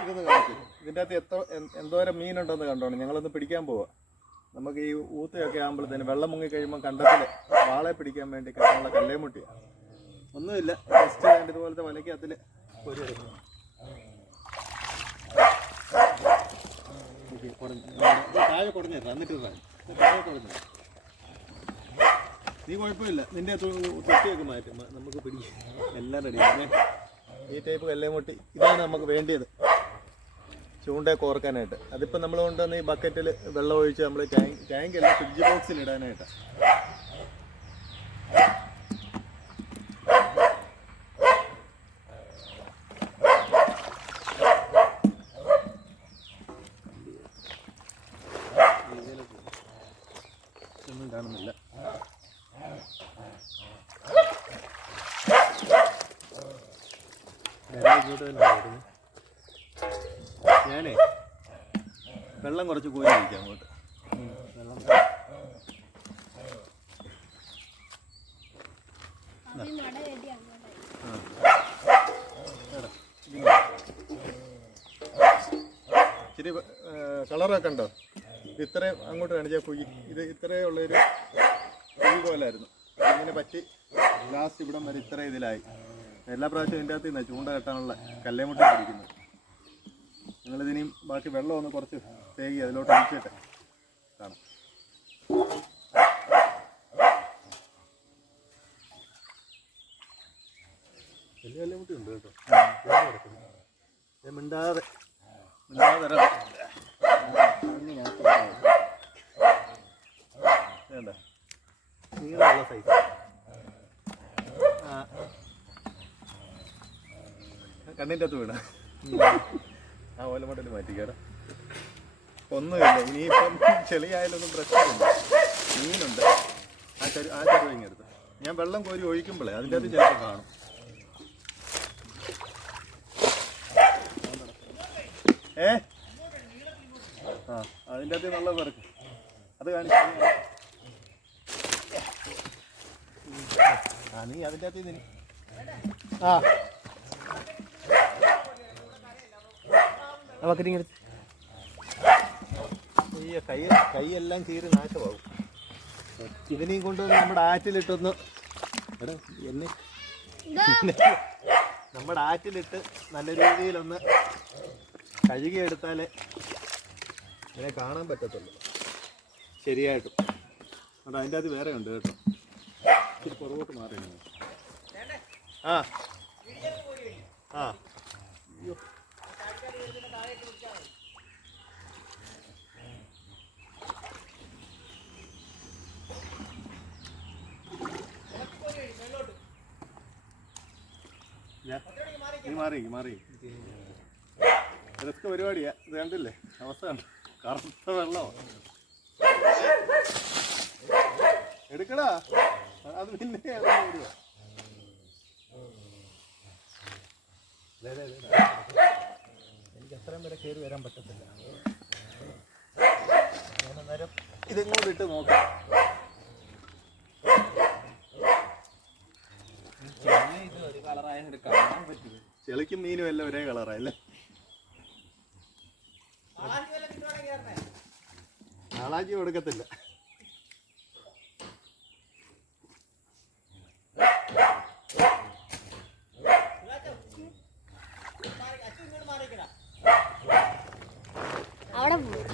ഇതൊന്ന് കാണിച്ചു ഇതിന്റെ അകത്ത് എത്ര എന്തോരം മീനുണ്ടെന്ന് കണ്ടോണം. ഞങ്ങളൊന്ന് പിടിക്കാൻ പോവാ. നമുക്ക് ഈ ഊത്തയൊക്കെ ആകുമ്പോഴത്തേന് വെള്ളം മുങ്ങി കഴിയുമ്പോൾ കണ്ടത്തിൽ വാളെ പിടിക്കാൻ വേണ്ടി കണ്ടുള്ള കല്ലേ മുട്ടിയ. ഒന്നുമില്ല. ജസ്റ്റ് വേണ്ട ഇതുപോലത്തെ വലയ്ക്ക് അതിൽ താഴെ നീ കുഴപ്പമില്ല. നിന്റെ തൊട്ടിയൊക്കെ മാറ്റും. നമുക്ക് പിടിക്കും. എല്ലാം റെഡി ഈ ടൈപ്പ് കല്ലേമുട്ടി ഇതാണ് നമുക്ക് വേണ്ടിയത്. ചൂണ്ടയെ കോർക്കാനായിട്ട് അതിപ്പോൾ നമ്മൾ കൊണ്ടുവന്ന് ഈ ബക്കറ്റിൽ വെള്ളം ഒഴിച്ച് നമ്മൾ ടാങ്ക് ടാങ്ക് അല്ല ഫ്രിഡ്ജ് ബോക്സിൽ ഇടാനായിട്ട്. ഇങ്ങോട്ട് തന്നെ. ഞാനേ വെള്ളം കുറച്ച് കോരി ഒഴിക്കാം അങ്ങോട്ട്. വെള്ളം. ഇച്ചിരി കളറൊക്കെ ഉണ്ടോ? ഇത് ഇത്രയും അങ്ങോട്ട് കാണിച്ചാൽ കുഴി. ഇത് ഇത്രയും ഉള്ളൊരു കുഴി പോലായിരുന്നു. ഇങ്ങനെ പറ്റി ലാസ്റ്റ് ഇവിടം വരെ ഇത്ര ഇതിലായി. എല്ലാ പ്രാവശ്യവും ഇതിന്റെ അകത്ത് ചൂണ്ട കെട്ടാനുള്ള കല്ലേമുട്ട പിടിക്കുന്നത് ഞങ്ങളിതിനെയും ബാക്കി വെള്ളം ഒന്ന് കുറച്ച് തേകി അതിലോട്ട് ഒഴിച്ചിട്ട് കാണാം. വലിയ കല്ലേമുട്ടി ഉണ്ട് കേട്ടോ. ഞാൻ മിണ്ടാതെ. മിണ്ടാതെ വേണ്ട. നീളമുള്ള സൈസ് കണ്ണിന്റെ അകത്ത് വീണ. ആ ഓലമട്ടൽ മാറ്റിക്കാടാ. ഒന്നുമില്ല ഇനിയിപ്പം ചെളിയായാലൊന്നും പ്രശ്നമില്ല. മീനുണ്ട്. ആ ചെറു ആ ചെറുവിങ്ങെടുത്ത് ഞാൻ വെള്ളം കോരി ഒഴിക്കുമ്പോഴേ അതിന്റെ അത് ചിലപ്പോൾ കാണും. ഏ? ആ അതിന്റെ അത് നല്ല പിറക്കും അത് കാണിച്ചു ആ നീ അതിന്റെ അകത്ത് നിന്ന് ആ ബക്കറ്റിങ്ങെടുത്ത് ഈ കൈ കൈയെല്ലാം ചീറി നാശമാവും ഇതിനെയും കൊണ്ടുവന്ന് നമ്മുടെ ആറ്റിലിട്ടൊന്ന് എന്നെ നമ്മുടെ ആറ്റിലിട്ട് നല്ല രീതിയിലൊന്ന് കഴുകിയെടുത്താലേ ഇതിനെ കാണാൻ പറ്റത്തുള്ളൂ. ശരിയായിട്ടും. അവിടെ അതിന്റെ അത് വേറെ ഉണ്ട് കേട്ടോ. ഇച്ചിരി പുറകോട്ട് മാറിയാണ് ആ. ആ. നീ മാറി മാറി. റിസ്ക് പരിപാടിയാ. ഇത് കണ്ടില്ലേ? അവസ്ഥ കണ്ട കറുത്ത വെള്ളമോ എടുക്കടാ. അത് പിന്നെ വരുവാ. എനിക്ക് അത്രയും വരെ കയറി വരാൻ പറ്റത്തില്ല. ഞാൻ അന്നേരം ഇതിങ്ങോട്ടിട്ട് നോക്കാം ഇത് ഒരു കളറായ കാണാൻ പറ്റും ചെളിക്കും മീനും എല്ലാം ഒരേ കളറല്ലേ ആളാജി കൊടുക്കത്തില്ല അവിടെ പോകും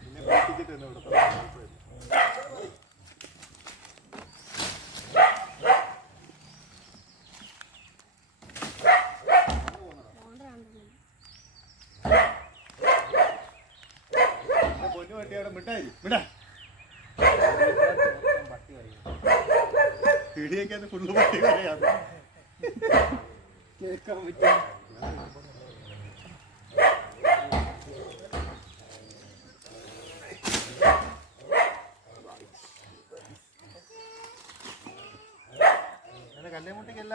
പിന്നെ പൊട്ടിച്ചിട്ട് തന്നെ കൊടുത്താൽ ഫുള്ള് പട്ടി കേൾക്കാൻ പറ്റും കല്ലേമുട്ടിക്കല്ല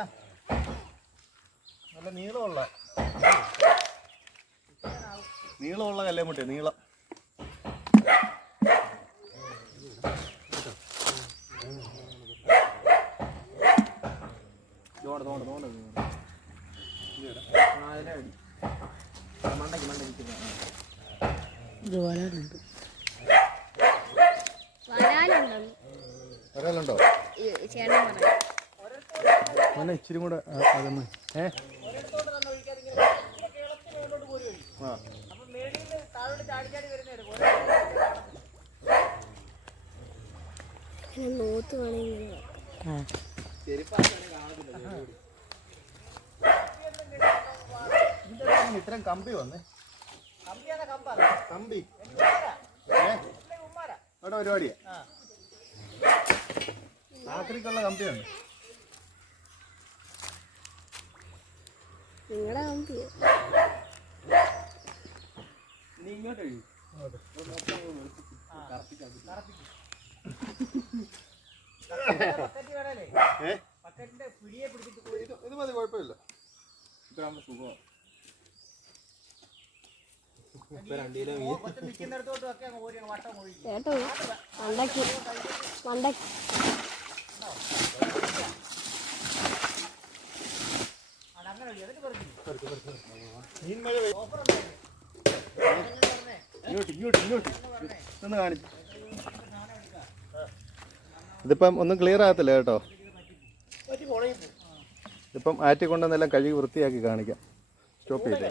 നല്ല നീളമുള്ള. നീളമുള്ള കല്ലേമുട്ടി നീളം. ഇത് വരാനുണ്ട്? വരാനുണ്ടോ അങ്ങനെ ഇച്ചിരി കൂടെ അതൊന്ന് ഏ? ആ. നോത്ത് വേണമെങ്കിൽ ഇത്രയും കമ്പി വന്നേ. കമ്പി. ഏ? ഇവിടെ പരിപാടിയാ രാത്രിക്കുള്ള കമ്പിയാണ്. നിങ്ങളുടെ കമ്പി. നീ ഇങ്ങോട്ട് ഇത് മതി കുഴപ്പമില്ല. ഇതാകുമ്പോ സുഖം ഇങ്ങോട്ട് ഒന്ന് കാണിച്ചു ഇതിപ്പം ഒന്നും ക്ലിയർ ആകത്തില്ല കേട്ടോ. ഇതിപ്പം ആറ്റിക്കൊണ്ടെന്നെല്ലാം കഴുകി വൃത്തിയാക്കി കാണിക്കാം. സ്റ്റോപ്പ് ചെയ്തേ.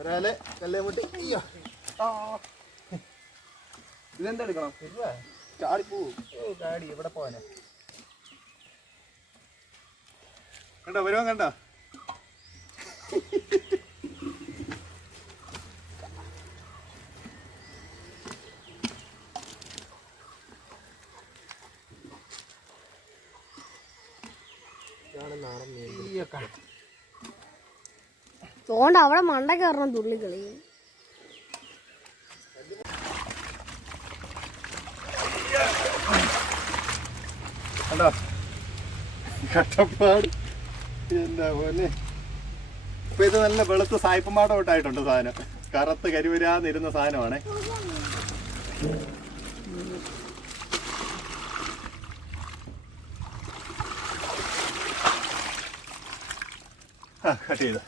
ഒരാളെ കല്ലേ മുട്ടി. അയ്യോ. ഇതെന്താ എടുക്കണം ചാടിപ്പോ ഗാഡി എവിടെ പോവാനാ? കണ്ടോ വരുവാൻ കണ്ടോ? നോണ്ട അവിടെ മണ്ട കയറണം തുള്ളി കളിയും കണ്ടോ കട്ടപ്പാട്. എന്താ പോലെ ഇപ്പൊ ഇത് നല്ല വെളുത്ത് സായിപ്പമാടം ഇട്ടായിട്ടുണ്ട് സാധനം. കറുത്ത് കരിവരാന്നിരുന്ന സാധനമാണേ. കട്ട് ചെയ്തു.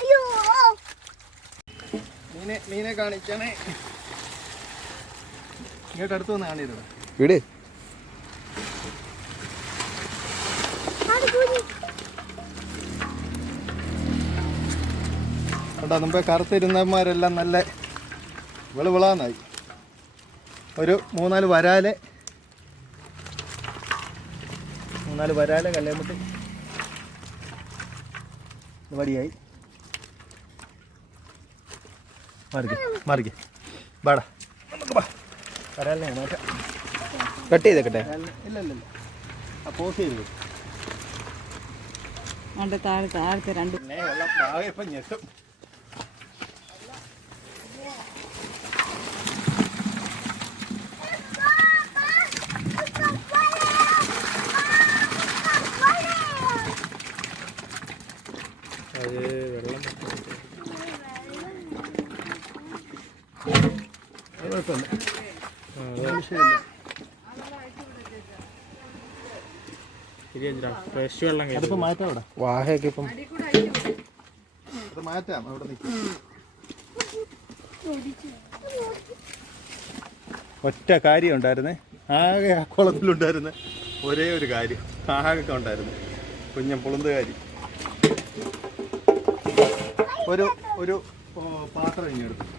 അയ്യോ. മീനെ മീനെ കാണിക്കണേ. ഇങ്ങോട്ട് അടുത്ത് വന്ന് വിട്. മുമ്പേ കറുത്തിരുന്നമാരെല്ലാം നല്ല വെളുവിളാന്നായി. ഒരു മൂന്നാൽ വരാൽ. മൂന്നാൽ വരാൽ കല്ലേമുട്ടി വടിയായി. മാറിക്ക് മാറിക്ക്. ബാ വരാലിനെ മാറ്റാം കട്ട് ചെയ്തേക്കട്ടെ. ഇല്ല ഇല്ല പോസ് ചെയ്ത്. അവിടെ താഴെ താഴത്തെ രണ്ട് ഇപ്പം ഞെട്ടും. അത് വെള്ളം കുഴപ്പമില്ല ഫ്രഷ് വെള്ളം അതിപ്പോ മാറ്റാം അവിടെ. വാഹയൊക്കെ ഇപ്പം അത് മാറ്റാം അവിടെ നിൽക്കും ഒറ്റ കാര്യം ഉണ്ടായിരുന്നേ. ആകെ ആ കുളത്തിലുണ്ടായിരുന്ന ഒരേ ഒരു കാര്യം. ആകെ ഉണ്ടായിരുന്നു. കുഞ്ഞൻ കാര്യം ഒരു ഒരു പാത്രം ഇങ്ങെടുത്തു